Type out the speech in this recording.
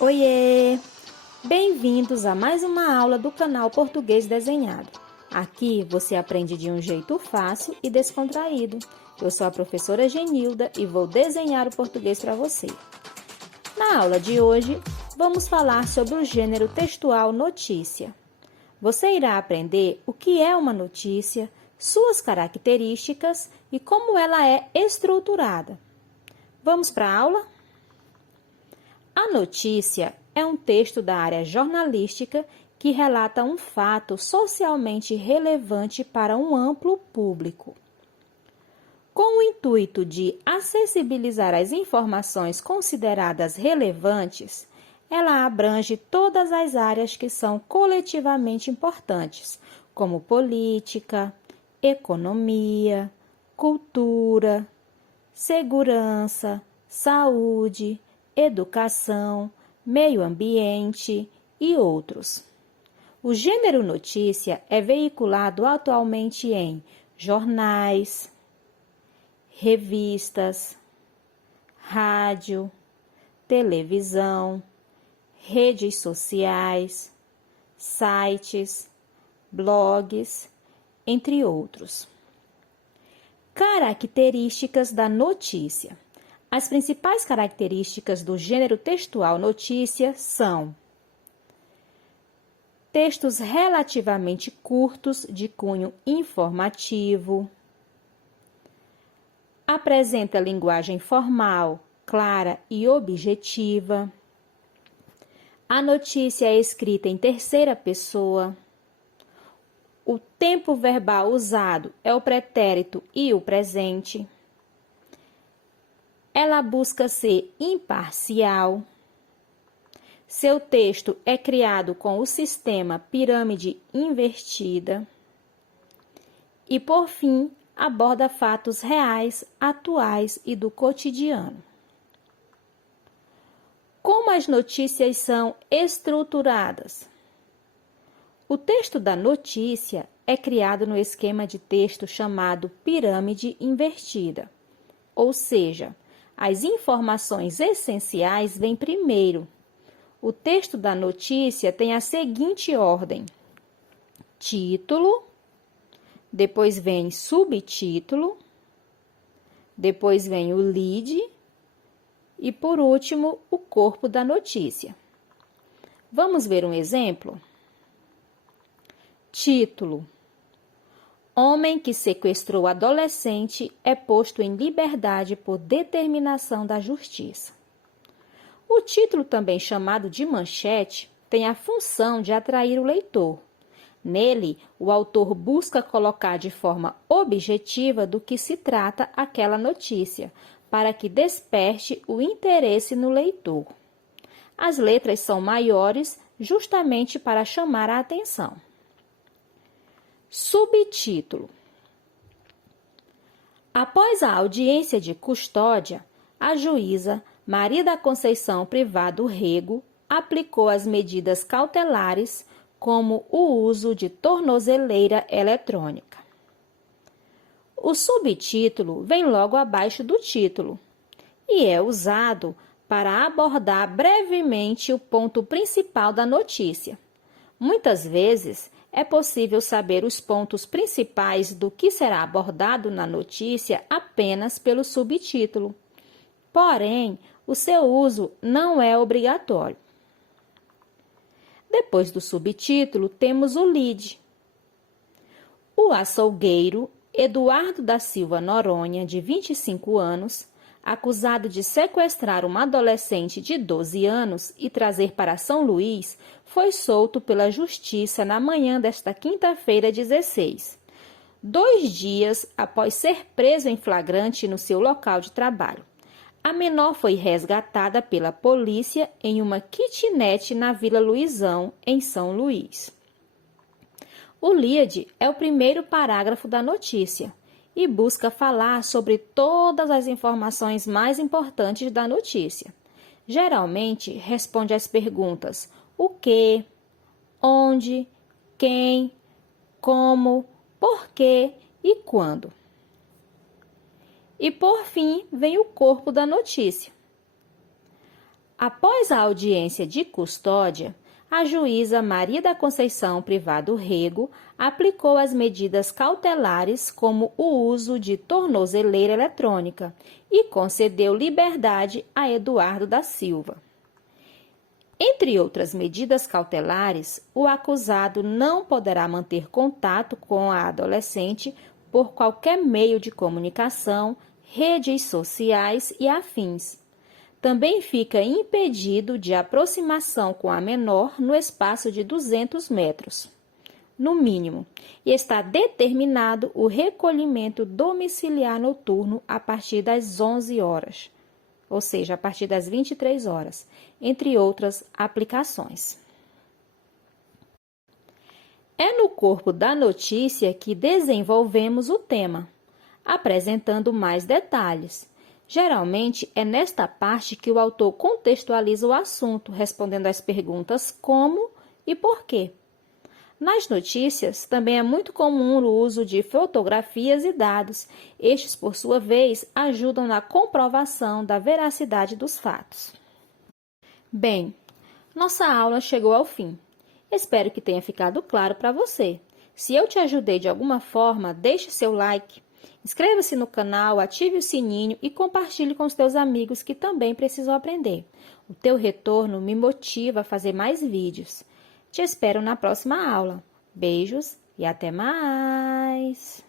Oiê! Bem-vindos a mais uma aula do canal Português Desenhado. Aqui você aprende de um jeito fácil e descontraído. Eu sou a professora Genilda e vou desenhar o português para você. Na aula de hoje, vamos falar sobre o gênero textual notícia. Você irá aprender o que é uma notícia, suas características e como ela é estruturada. Vamos para a aula? A notícia é um texto da área jornalística que relata um fato socialmente relevante para um amplo público. Com o intuito de acessibilizar as informações consideradas relevantes, ela abrange todas as áreas que são coletivamente importantes, como política, economia, cultura, segurança, saúde, educação, meio ambiente e outros. O gênero notícia é veiculado atualmente em jornais, revistas, rádio, televisão, redes sociais, sites, blogs, entre outros. Características da notícia. As principais características do gênero textual notícia são textos relativamente curtos de cunho informativo, apresenta linguagem formal, clara e objetiva, a notícia é escrita em terceira pessoa, o tempo verbal usado é o pretérito e o presente, ela busca ser imparcial. Seu texto é criado com o sistema pirâmide invertida. E, por fim, aborda fatos reais, atuais e do cotidiano. Como as notícias são estruturadas? O texto da notícia é criado no esquema de texto chamado pirâmide invertida, ou seja, as informações essenciais vêm primeiro. O texto da notícia tem a seguinte ordem: título, depois vem subtítulo, depois vem o lead e, por último, o corpo da notícia. Vamos ver um exemplo? Título: Homem que sequestrou adolescente é posto em liberdade por determinação da justiça. O título, também chamado de manchete, tem a função de atrair o leitor. Nele, o autor busca colocar de forma objetiva do que se trata aquela notícia, para que desperte o interesse no leitor. As letras são maiores justamente para chamar a atenção. Subtítulo: Após a audiência de custódia, a juíza Maria da Conceição Privado Rego aplicou as medidas cautelares, como o uso de tornozeleira eletrônica. O subtítulo vem logo abaixo do título e é usado para abordar brevemente o ponto principal da notícia. Muitas vezes, é possível saber os pontos principais do que será abordado na notícia apenas pelo subtítulo. Porém, o seu uso não é obrigatório. Depois do subtítulo, temos o lead. O açougueiro Eduardo da Silva Noronha, de 25 anos, acusado de sequestrar uma adolescente de 12 anos e trazer para São Luís, foi solto pela Justiça na manhã desta quinta-feira, 16, 2 dias após ser preso em flagrante no seu local de trabalho. A menor foi resgatada pela polícia em uma kitnet na Vila Luizão, em São Luís. O lead é o primeiro parágrafo da notícia e busca falar sobre todas as informações mais importantes da notícia. Geralmente, responde às perguntas o que, onde, quem, como, por quê e quando. E, por fim, vem o corpo da notícia. Após a audiência de custódia, a juíza Maria da Conceição Privado Rego aplicou as medidas cautelares como o uso de tornozeleira eletrônica e concedeu liberdade a Eduardo da Silva. Entre outras medidas cautelares, o acusado não poderá manter contato com a adolescente por qualquer meio de comunicação, redes sociais e afins. Também fica impedido de aproximação com a menor no espaço de 200 metros, no mínimo, e está determinado o recolhimento domiciliar noturno a partir das 11 horas, ou seja, a partir das 23 horas, entre outras aplicações. É no corpo da notícia que desenvolvemos o tema, apresentando mais detalhes. Geralmente, é nesta parte que o autor contextualiza o assunto, respondendo às perguntas como e por quê. Nas notícias, também é muito comum o uso de fotografias e dados. Estes, por sua vez, ajudam na comprovação da veracidade dos fatos. Bem, nossa aula chegou ao fim. Espero que tenha ficado claro para você. Se eu te ajudei de alguma forma, deixe seu like. Inscreva-se no canal, ative o sininho e compartilhe com os teus amigos que também precisam aprender. O teu retorno me motiva a fazer mais vídeos. Te espero na próxima aula. Beijos e até mais!